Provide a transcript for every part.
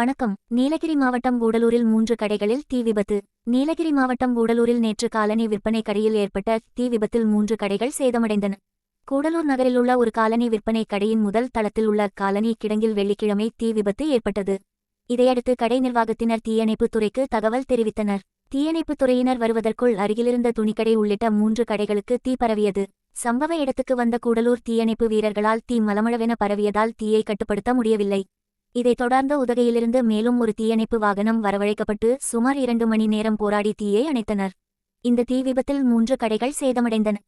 வணக்கம். நீலகிரி மாவட்டம் கூடலூரில் 3 கடைகளில் தீ விபத்து. நீலகிரி மாவட்டம் கூடலூரில் நேற்று காலனி விற்பனை கடையில் ஏற்பட்ட தீ விபத்தில் 3 கடைகள் சேதமடைந்தன. கூடலூர் நகரிலுள்ள ஒரு காலனி விற்பனை கடையின் முதல் தளத்தில் உள்ள காலனி கிடங்கில் வெள்ளிக்கிழமை தீ விபத்து ஏற்பட்டது. இதையடுத்து கடை நிர்வாகத்தினர் தீயணைப்புத் துறைக்கு தகவல் தெரிவித்தனர். தீயணைப்புத் துறையினர் வருவதற்குள் அருகிலிருந்த துணிக்கடை உள்ளிட்ட 3 கடைகளுக்கு தீ பரவியது. சம்பவ இடத்துக்கு வந்த கூடலூர் தீயணைப்பு வீரர்களால் தீ மலமளவென பரவியதால் தீயை கட்டுப்படுத்த முடியவில்லை. இதைத் தொடர்ந்து உதகையிலிருந்து மேலும் ஒரு தீயணைப்பு வாகனம் வரவழைக்கப்பட்டு சுமார் 2 மணி நேரம் போராடி தீயை அணைத்தனர். இந்த தீ விபத்தில் 3 கடைகள் சேதமடைந்தன.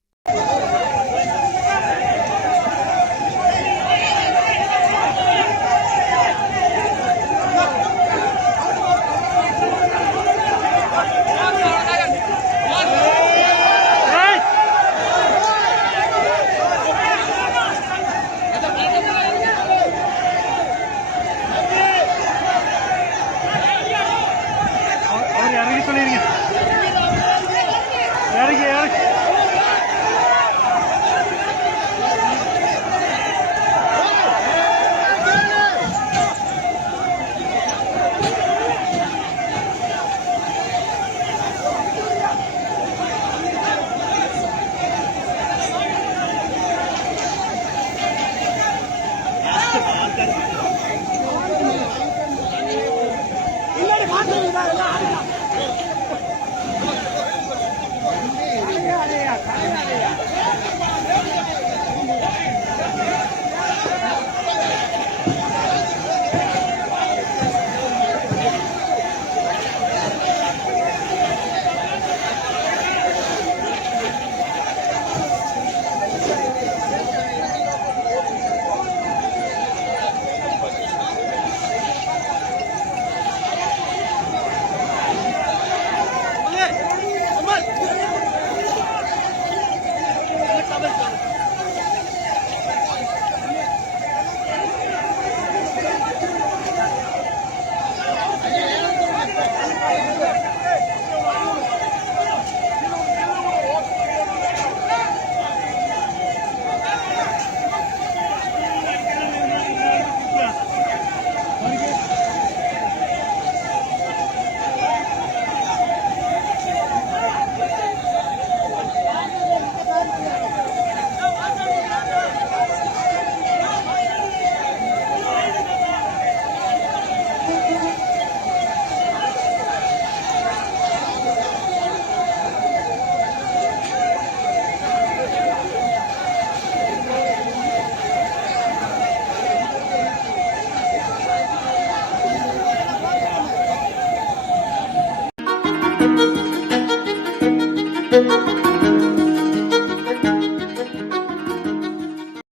Thank you.